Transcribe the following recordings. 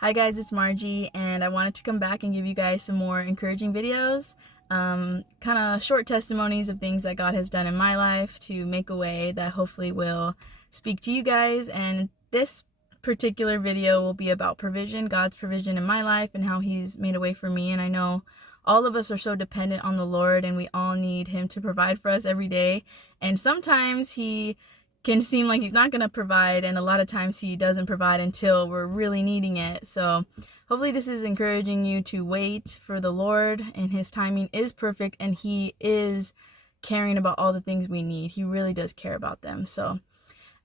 Hi guys, it's Margie, and I wanted to come back and give you guys some more encouraging videos, kind of short testimonies of things that God has done in my life to make a way that hopefully will speak to you guys. And this particular video will be about provision, God's provision in my life and how He's made a way for me. And I know all of us are so dependent on the Lord, and we all need Him to provide for us every day. And sometimes He can seem like He's not going to provide, and a lot of times He doesn't provide until we're really needing it. So hopefully this is encouraging you to wait for the Lord, and His timing is perfect, and He is caring about all the things we need. He really does care about them. So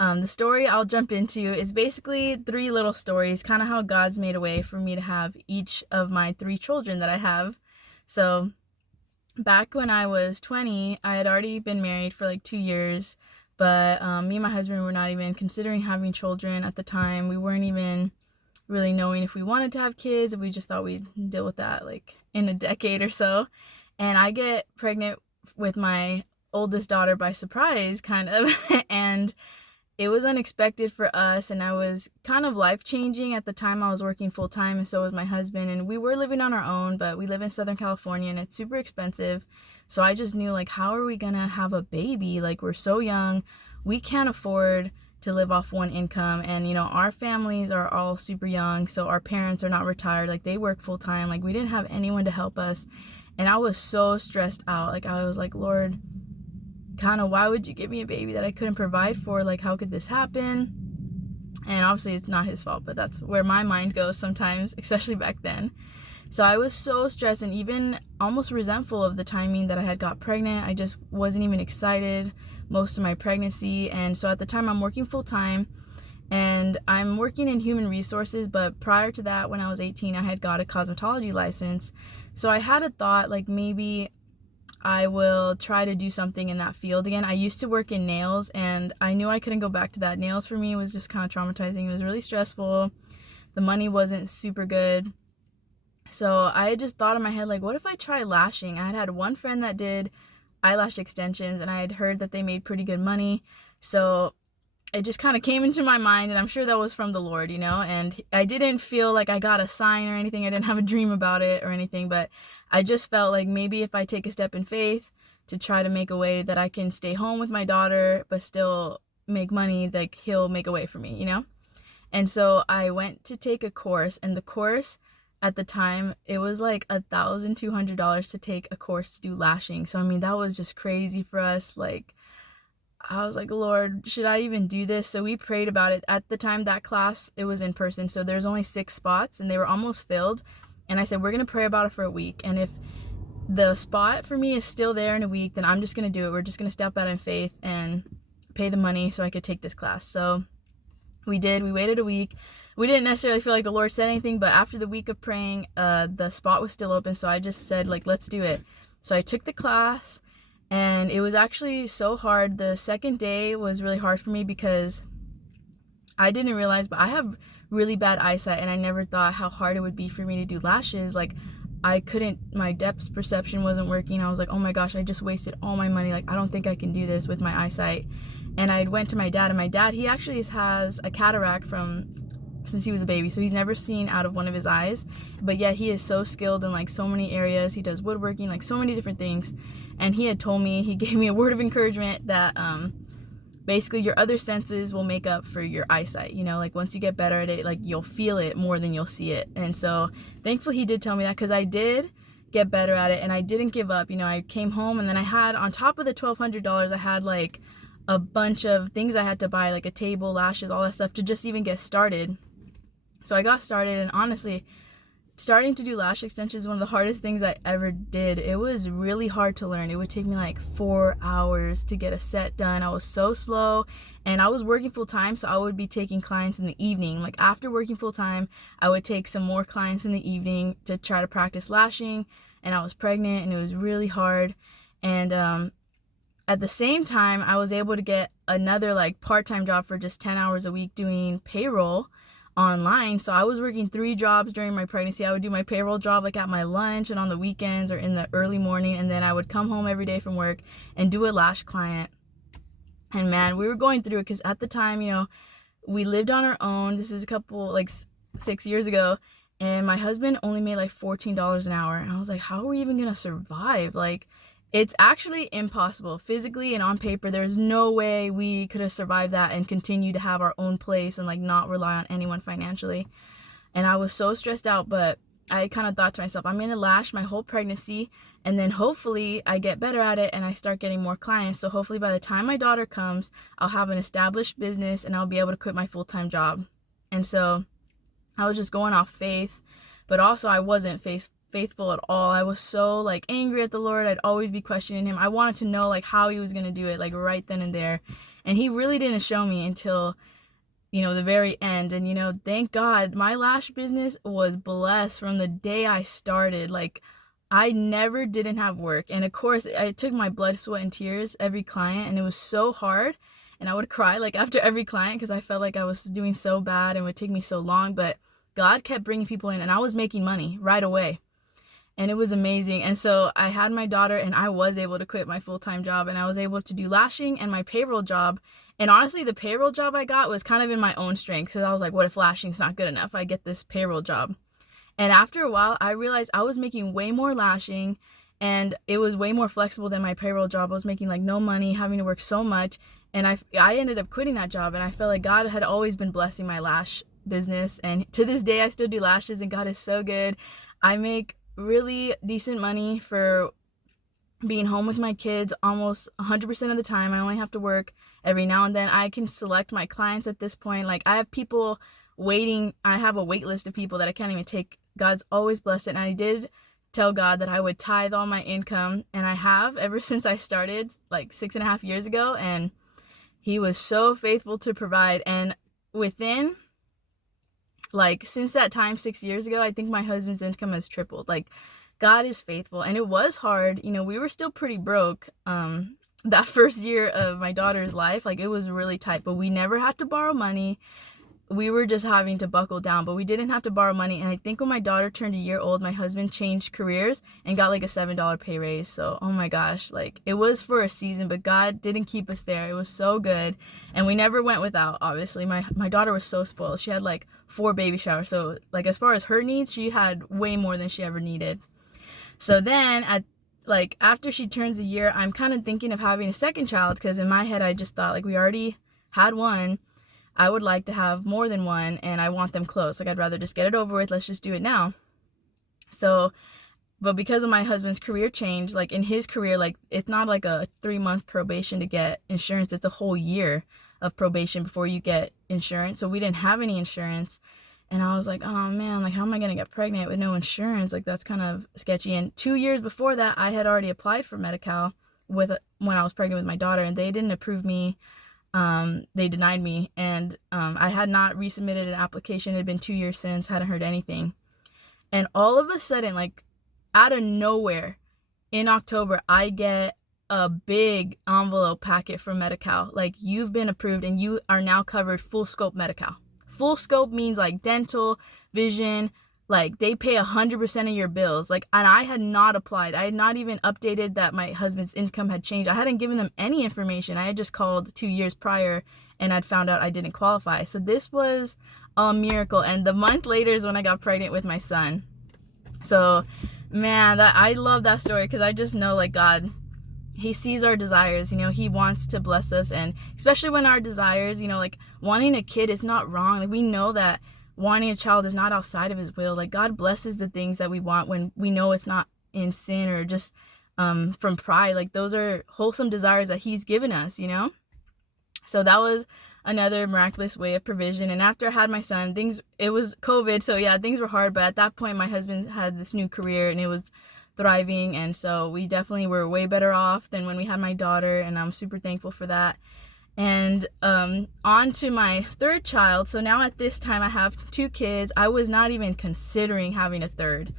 the story I'll jump into is basically 3 little stories, kind of how God's made a way for me to have each of my 3 children that I have. So back when I was 20, I had already been married for like 2 years. But me and my husband were not even considering having children at the time. We weren't even really knowing if we wanted to have kids, and we just thought we'd deal with that like in a decade or so. And I get pregnant with my oldest daughter by surprise, kind of. And it was unexpected for us, and I was kind of life-changing. At the time I was working full-time, and so was my husband, and we were living on our own, but we live in Southern California and it's super expensive. So I just knew, like, how are we gonna have a baby? Like, we're so young, we can't afford to live off one income. And our families are all super young, so our parents are not retired, like they work full-time, like we didn't have anyone to help us. And I was so stressed out. Like, I was like, Lord, kind of, why would you give me a baby that I couldn't provide for? Like, how could this happen? And obviously it's not His fault, but that's where my mind goes sometimes, especially back then. So I was so stressed and even almost resentful of the timing that I had got pregnant. I just wasn't even excited most of my pregnancy. And so at the time I'm working full time, and I'm working in human resources, but prior to that, when I was 18, I had got a cosmetology license. So I had a thought, like, maybe I will try to do something in that field again. I used to work in nails, and I knew I couldn't go back to that. Nails for me was just kind of traumatizing. It was really stressful. The money wasn't super good. So I had just thought in my head, like, what if I try lashing? I had one friend that did eyelash extensions, and I had heard that they made pretty good money. So it just kind of came into my mind, and I'm sure that was from the Lord, and I didn't feel like I got a sign or anything. I didn't have a dream about it or anything, but I just felt like maybe if I take a step in faith to try to make a way that I can stay home with my daughter but still make money, like He'll make a way for me. And so I went to take a course, and the course at the time, it was like $1,200 to take a course to do lashing. So I mean, that was just crazy for us. Like, I was like, Lord, should I even do this? So we prayed about it. At the time, that class, it was in person, so there's only 6 spots, and they were almost filled. And I said, we're gonna pray about it for a week, and if the spot for me is still there in a week, then I'm just gonna do it. We're just gonna step out in faith and pay the money so I could take this class. So we did. We waited a week. We didn't necessarily feel like the Lord said anything, but after the week of praying, the spot was still open, so I just said, like, let's do it. So I took the class, and it was actually so hard. The second day was really hard for me because I didn't realize, but I have really bad eyesight, and I never thought how hard it would be for me to do lashes. Like, I couldn't, my depth perception wasn't working. I was like, oh my gosh, I just wasted all my money. Like, I don't think I can do this with my eyesight. And I went to my dad, and my dad, he actually has a cataract since he was a baby, so he's never seen out of one of his eyes, but yet he is so skilled in like so many areas. He does woodworking, like so many different things. And he had told me, he gave me a word of encouragement that basically your other senses will make up for your eyesight. Like, once you get better at it, like, you'll feel it more than you'll see it. And so thankfully he did tell me that, because I did get better at it and I didn't give up. I came home, and then I had, on top of the $1,200, I had like a bunch of things I had to buy, like a table, lashes, all that stuff, to just even get started. So I got started, and honestly, starting to do lash extensions is one of the hardest things I ever did. It was really hard to learn. It would take me like 4 hours to get a set done. I was so slow, and I was working full time, so I would be taking clients in the evening. Like, after working full time, I would take some more clients in the evening to try to practice lashing, and I was pregnant, and it was really hard. And at the same time, I was able to get another like part-time job for just 10 hours a week doing payroll online. So I was working 3 jobs during my pregnancy. I would do my payroll job like at my lunch and on the weekends or in the early morning, and then I would come home every day from work and do a lash client. And man, we were going through it because at the time, we lived on our own. This is a couple, like, 6 years ago, and my husband only made like $14 an hour. And I was like, how are we even gonna survive? Like, it's actually impossible. Physically and on paper, there's no way we could have survived that and continue to have our own place and like not rely on anyone financially. And I was so stressed out, but I kind of thought to myself, I'm going to lash my whole pregnancy, and then hopefully I get better at it and I start getting more clients. So hopefully by the time my daughter comes, I'll have an established business and I'll be able to quit my full-time job. And so I was just going off faith, but also I wasn't faithful at all. I was so like angry at the Lord. I'd always be questioning him. I wanted to know like how he was going to do it, like right then and there. And he really didn't show me until the very end. And thank God my lash business was blessed from the day I started. Like, I never didn't have work. And of course, I took my blood, sweat, and tears every client, and it was so hard. And I would cry like after every client because I felt like I was doing so bad and it would take me so long. But God kept bringing people in, and I was making money right away. And it was amazing. And so I had my daughter, and I was able to quit my full-time job, and I was able to do lashing and my payroll job. And honestly, the payroll job I got was kind of in my own strength, because I was like, what if lashing's not good enough? I get this payroll job. And after a while, I realized I was making way more lashing, and it was way more flexible than my payroll job. I was making like no money, having to work so much. And I ended up quitting that job, and I felt like God had always been blessing my lash business. And to this day, I still do lashes, and God is so good. I make really decent money for being home with my kids almost 100% of the time. I only have to work every now and then. I can select my clients at this point. Like, I have people waiting. I have a wait list of people that I can't even take. God's always blessed it. And I did tell God that I would tithe all my income, and I have ever since I started like 6.5 years ago. And he was so faithful to provide. And within since that time 6 years ago, I think my husband's income has tripled. Like, God is faithful. And it was hard. We were still pretty broke that first year of my daughter's life. Like, it was really tight, but we never had to borrow money. We were just having to buckle down, but we didn't have to borrow money. And I think when my daughter turned a year old, my husband changed careers and got like a $7 pay raise. So, oh my gosh, like, it was for a season, but God didn't keep us there. It was so good. And we never went without, obviously. My daughter was so spoiled. She had like 4 baby showers. So like, as far as her needs, she had way more than she ever needed. So then after she turns a year, I'm kind of thinking of having a second child, because in my head, I just thought, like, we already had one. I would like to have more than one, and I want them close. Like, I'd rather just get it over with. Let's just do it now. So, but because of my husband's career change, like in his career, like, it's not like a 3-month probation to get insurance. It's a whole year of probation before you get insurance. So we didn't have any insurance. And I was like, oh man, like, how am I going to get pregnant with no insurance? Like, that's kind of sketchy. And 2 years before that, I had already applied for Medi-Cal when I was pregnant with my daughter, and they didn't approve me. They denied me, and I had not resubmitted an application. It had been 2 years since, hadn't heard anything. And all of a sudden, like, out of nowhere, in October, I get a big envelope packet from Medi-Cal. Like, you've been approved and you are now covered full scope Medi-Cal. Full scope means like dental, vision, like they pay 100% of your bills. Like, and I had not applied. I had not even updated that my husband's income had changed. I hadn't given them any information. I had just called 2 years prior and I'd found out I didn't qualify. So this was a miracle. And the month later is when I got pregnant with my son. So, man, I love that story, because I just know, like, God, he sees our desires. He wants to bless us. And especially when our desires, like, wanting a kid is not wrong. Like, we know that wanting a child is not outside of his will. Like, God blesses the things that we want when we know it's not in sin or just from pride. Like, those are wholesome desires that he's given us, So that was another miraculous way of provision. And after I had my son, it was COVID. So yeah, things were hard. But at that point, my husband had this new career and it was thriving. And so we definitely were way better off than when we had my daughter. And I'm super thankful for that. And on to my third child. So now at this time, I have 2 kids. I was not even considering having a third.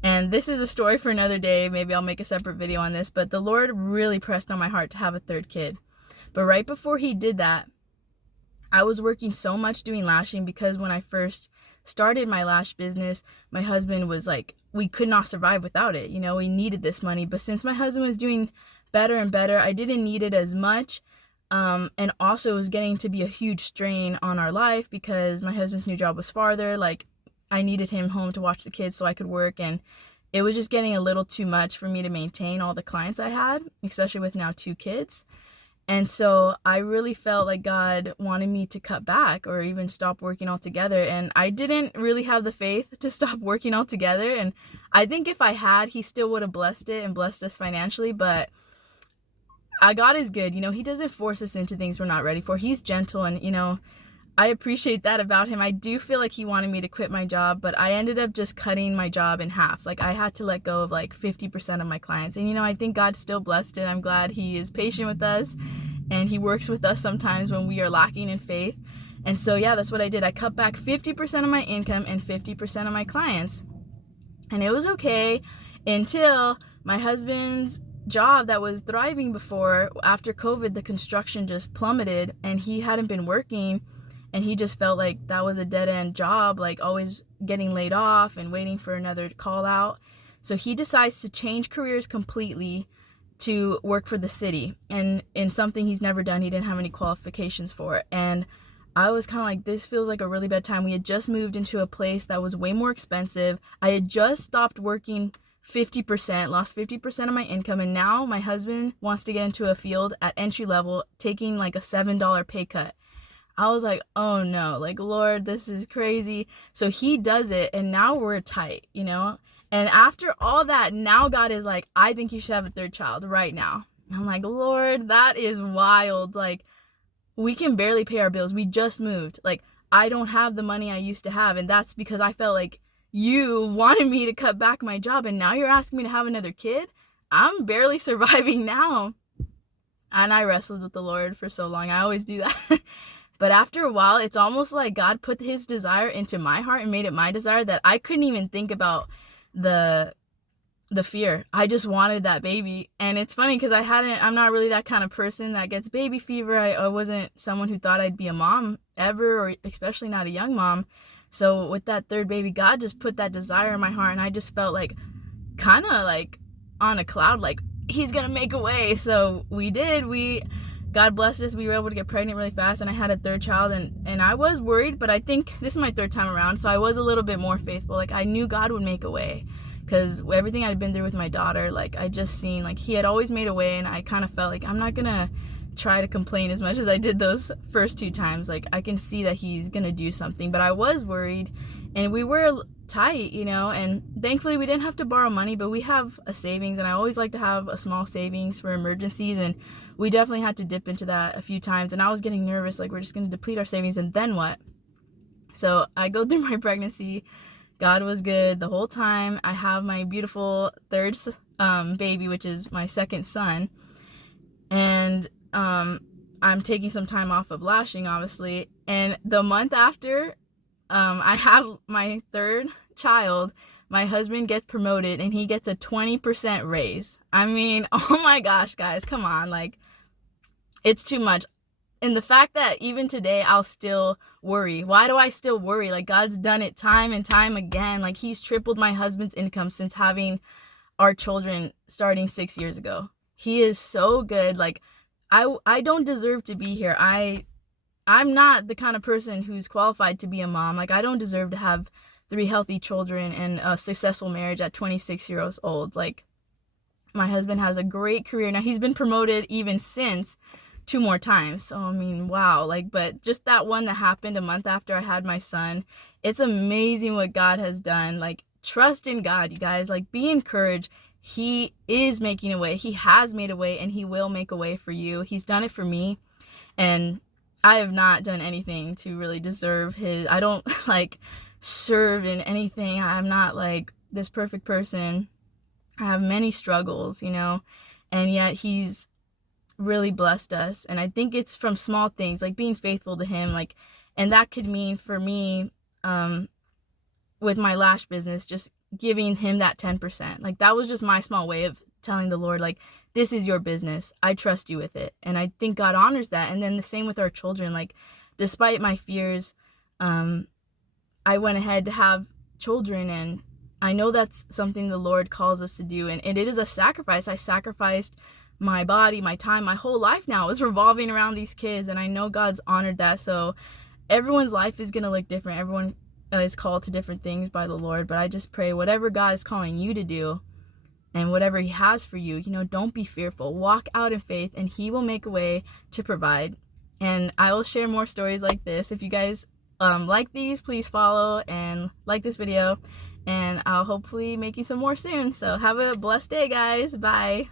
And this is a story for another day. Maybe I'll make a separate video on this. But the Lord really pressed on my heart to have a third kid. But right before he did that, I was working so much doing lashing, because when I first started my lash business, my husband was like, we could not survive without it. We needed this money. But since my husband was doing better and better, I didn't need it as much. And also it was getting to be a huge strain on our life, because my husband's new job was farther. Like, I needed him home to watch the kids so I could work, and it was just getting a little too much for me to maintain all the clients I had, especially with now 2 kids. And so I really felt like God wanted me to cut back or even stop working altogether. And I didn't really have the faith to stop working altogether. And I think if I had, he still would have blessed it and blessed us financially. But God is good. You know, he doesn't force us into things we're not ready for. He's gentle, and, you know, I appreciate that about him. I do feel like he wanted me to quit my job, but I ended up just cutting my job in half. Like, I had to let go of like 50% of my clients. And, you know, I think God still blessed it. I'm glad he is patient with us, and he works with us sometimes when we are lacking in faith. And so, yeah, that's what I did. I cut back 50% of my income and 50% of my clients. And it was okay until my husband's job that was thriving before, after COVID, the construction just plummeted, and he hadn't been working. And he just felt like that was a dead-end job, like always getting laid off and waiting for another call out. So he decides to change careers completely to work for the city, and in something he's never done. He didn't have any qualifications for it. And I was kind of like, this feels like a really bad time. We had just moved into a place that was way more expensive. I had just stopped working 50%, lost 50% of my income, and now my husband wants to get into a field at entry level, taking like a $7 pay cut. I was like, oh no, like, Lord, this is crazy. So he does it, and now we're tight, you know? And after all that, now God is like, I think you should have a 3rd child right now. And I'm like, Lord, that is wild. Like, we can barely pay our bills. We just moved. Like, I don't have the money I used to have, and that's because I felt like you wanted me to cut back my job, and now you're asking me to have another kid? I'm barely surviving now. And I wrestled with the Lord for so long. I always do that. But after a while, it's almost like God put his desire into my heart and made it my desire, that I couldn't even think about the fear. I just wanted that baby. And it's funny because I'm not really that kind of person that gets baby fever. I wasn't someone who thought I'd be a mom ever, or especially not a young mom. So with that 3rd baby, God just put that desire in my heart, and I just felt like kind of like on a cloud, like he's gonna make a way. So we did. God blessed us. We were able to get pregnant really fast, and I had a 3rd child, and I was worried, but I think this is my 3rd time around, so I was a little bit more faithful. Like, I knew God would make a way, because everything I'd been through with my daughter, like, I just seen, like, he had always made a way, and I kind of felt like I'm not gonna try to complain as much as I did those first 2 times. Like, I can see that he's gonna do something, but I was worried, and we were tight, you know, and thankfully we didn't have to borrow money, but we have a savings, and I always like to have a small savings for emergencies, and we definitely had to dip into that a few times, and I was getting nervous, like, we're just going to deplete our savings, and then what? So I go through my pregnancy. God was good the whole time. I have my beautiful 3rd baby, which is my 2nd son, and I'm taking some time off of lashing, obviously, and the month after I have my 3rd child, my husband gets promoted, and he gets a 20% raise. I mean, oh my gosh, guys, come on. Like, it's too much. And the fact that even today I'll still worry. Why do I still worry? Like, God's done it time and time again. Like, he's tripled my husband's income since having our children starting 6 years ago. He is so good. Like, I don't deserve to be here. I'm not the kind of person who's qualified to be a mom. Like, I don't deserve to have 3 healthy children and a successful marriage at 26 years old. Like, my husband has a great career. Now, he's been promoted even since 2 more times. So, I mean, wow. Like, but just that one that happened a month after I had my son, it's amazing what God has done. Like, trust in God, you guys. Like, be encouraged. He is making a way. He has made a way, and he will make a way for you. He's done it for me. And I have not done anything to really deserve his. I don't like serve in anything. I'm not like this perfect person. I have many struggles, you know, and yet he's really blessed us. And I think it's from small things, like being faithful to him, like, and that could mean for me, with my lash business, just giving him that 10%. Like, that was just my small way of telling the Lord, like, this is your business. I trust you with it. And I think God honors that. And then the same with our children. Like, despite my fears, I went ahead to have children, and I know that's something the Lord calls us to do. And it is a sacrifice. I sacrificed my body, my time, my whole life now is revolving around these kids. And I know God's honored that. So everyone's life is going to look different. Everyone is called to different things by the Lord, but I just pray whatever God is calling you to do and whatever he has for you, don't be fearful. Walk out in faith, and he will make a way to provide. And I will share more stories like this. If you guys like these, please follow and like this video, and I'll hopefully make you some more soon. So have a blessed day, guys. Bye.